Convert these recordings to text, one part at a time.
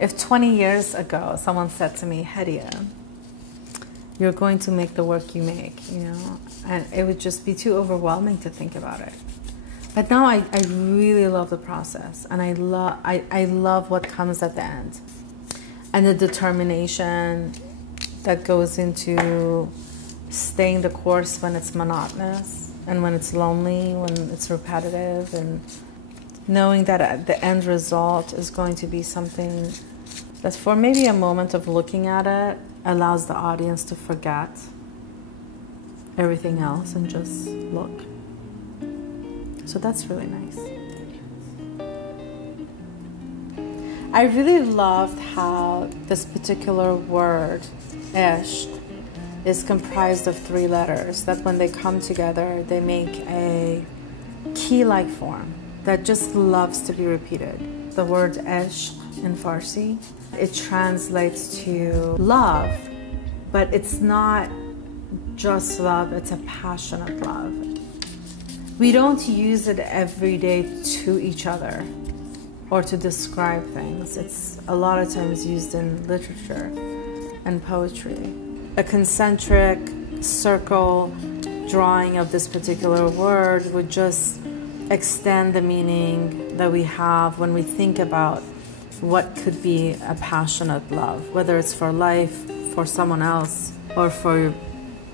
If 20 years ago someone said to me, Hadieh, you're going to make the work you make, you know, and it would just be too overwhelming to think about it. But now I really love the process, and I love what comes at the end, and the determination that goes into staying the course when it's monotonous and when it's lonely, when it's repetitive, and knowing that the end result is going to be something that for maybe a moment of looking at it allows the audience to forget everything else and just look. So that's really nice. I really loved how this particular word, ishq, is comprised of 3 letters that when they come together, they make a key-like form that just loves to be repeated. The word ishq in Farsi, it translates to love, but it's not just love, it's a passionate love. We don't use it every day to each other or to describe things. It's a lot of times used in literature and poetry. A concentric circle drawing of this particular word would just extend the meaning that we have when we think about what could be a passionate love, whether it's for life, for someone else, or for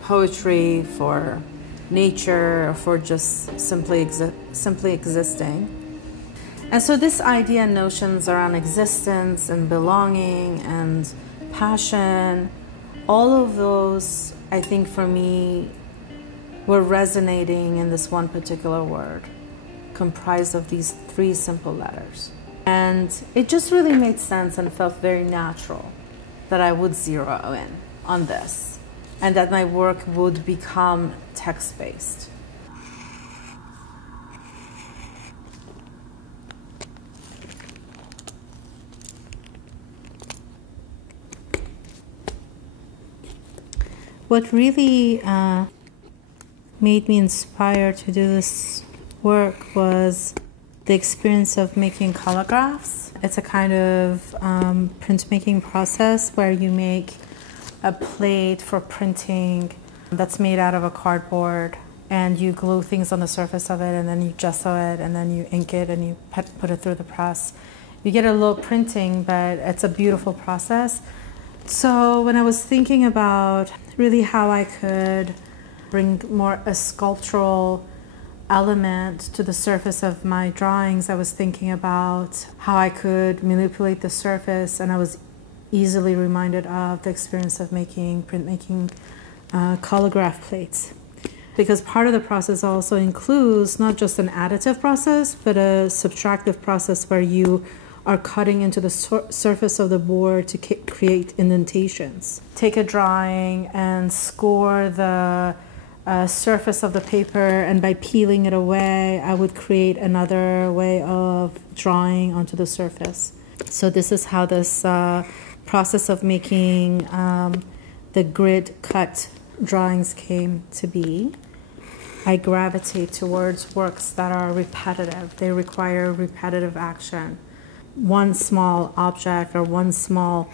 poetry, for nature, or for just simply existing. And so this idea and notions around existence and belonging and passion, all of those, I think for me, were resonating in this one particular word, comprised of these 3 simple letters. And it just really made sense and felt very natural that I would zero in on this and that my work would become text-based. What really made me inspired to do this work was the experience of making collagraphs. It's a kind of printmaking process where you make a plate for printing that's made out of a cardboard, and you glue things on the surface of it, and then you gesso it, and then you ink it, and you put it through the press. You get a little printing, but it's a beautiful process. So when I was thinking about really how I could bring more a sculptural element to the surface of my drawings, I was thinking about how I could manipulate the surface, and I was easily reminded of the experience of printmaking collagraph plates. Because part of the process also includes not just an additive process, but a subtractive process where you are cutting into the surface of the board to create indentations. Take a drawing and score the surface of the paper, and by peeling it away, I would create another way of drawing onto the surface. So this is how this process of making the grid cut drawings came to be. I gravitate towards works that are repetitive. They require repetitive action. One small object or one small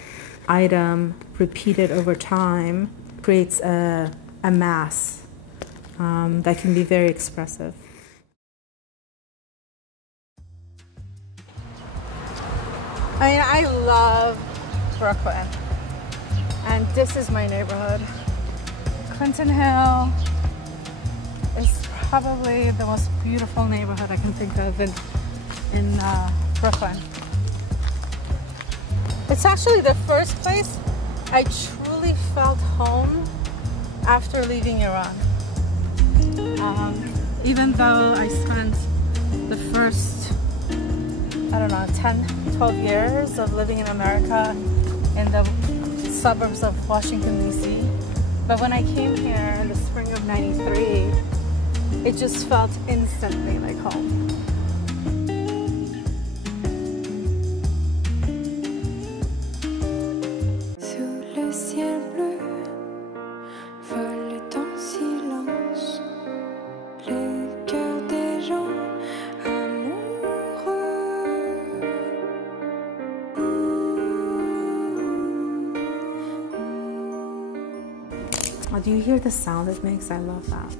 item repeated over time creates a mass that can be very expressive. I mean, I love Brooklyn, and this is my neighborhood. Clinton Hill is probably the most beautiful neighborhood I can think of in Brooklyn. It's actually the first place I truly felt home after leaving Iran. Even though I spent the first, I don't know, 10, 12 years of living in America in the suburbs of Washington, D.C. But when I came here in the spring of '93, it just felt instantly like home. do you hear the sound it makes? I love that.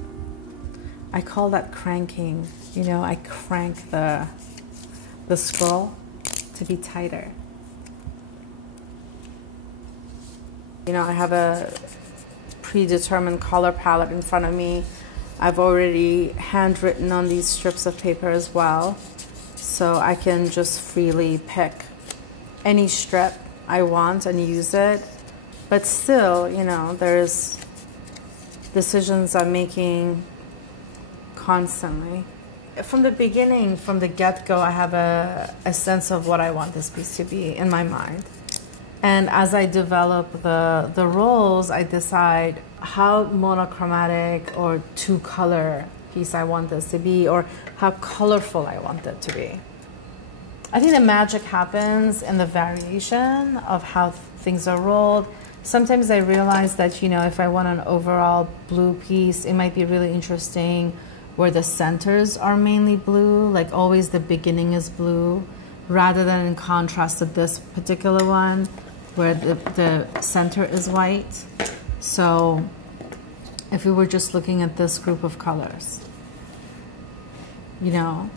I call that cranking. You know, I crank the scroll to be tighter. You know, I have a predetermined color palette in front of me. I've already handwritten on these strips of paper as well, so I can just freely pick any strip I want and use it. But still, you know, there's decisions I'm making constantly. From the beginning, from the get-go, I have a sense of what I want this piece to be in my mind. And as I develop the roles, I decide how monochromatic or two-color piece I want this to be, or how colorful I want it to be. I think the magic happens in the variation of how things are rolled. Sometimes I realize that, you know, if I want an overall blue piece, it might be really interesting where the centers are mainly blue, like always the beginning is blue, rather than in contrast to this particular one where the center is white. So if we were just looking at this group of colors, you know,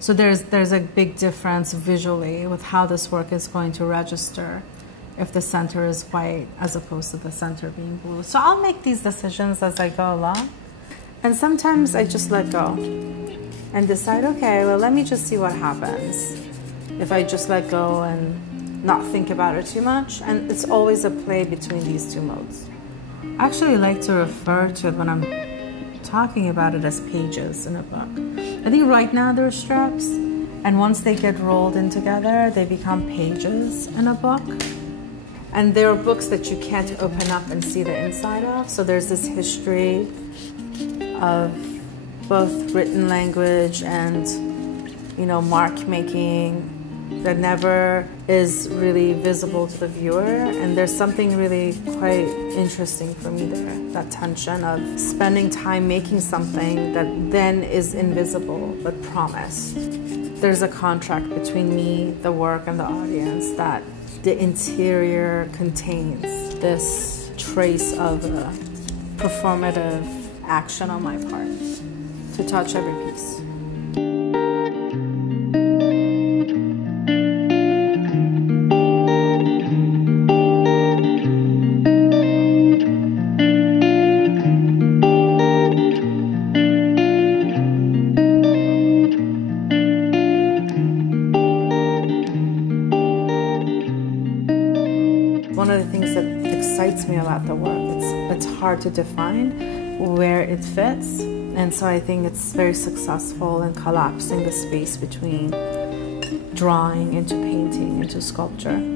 so there's a big difference visually with how this work is going to register if the center is white as opposed to the center being blue. So I'll make these decisions as I go along. And sometimes I just let go and decide, okay, well, let me just see what happens if I just let go and not think about it too much. And it's always a play between these two modes. I actually like to refer to it when I'm talking about it as pages in a book. I think right now they're strips, and once they get rolled in together, they become pages in a book. And there are books that you can't open up and see the inside of. So there's this history of both written language and, you know, mark making that never is really visible to the viewer. And there's something really quite interesting for me there, that tension of spending time making something that then is invisible but promised. There's a contract between me, the work, and the audience that the interior contains this trace of a performative action on my part to touch every piece. One of the things that excites me about the work, it's hard to define where it fits, and so I think it's very successful in collapsing the space between drawing into painting into sculpture.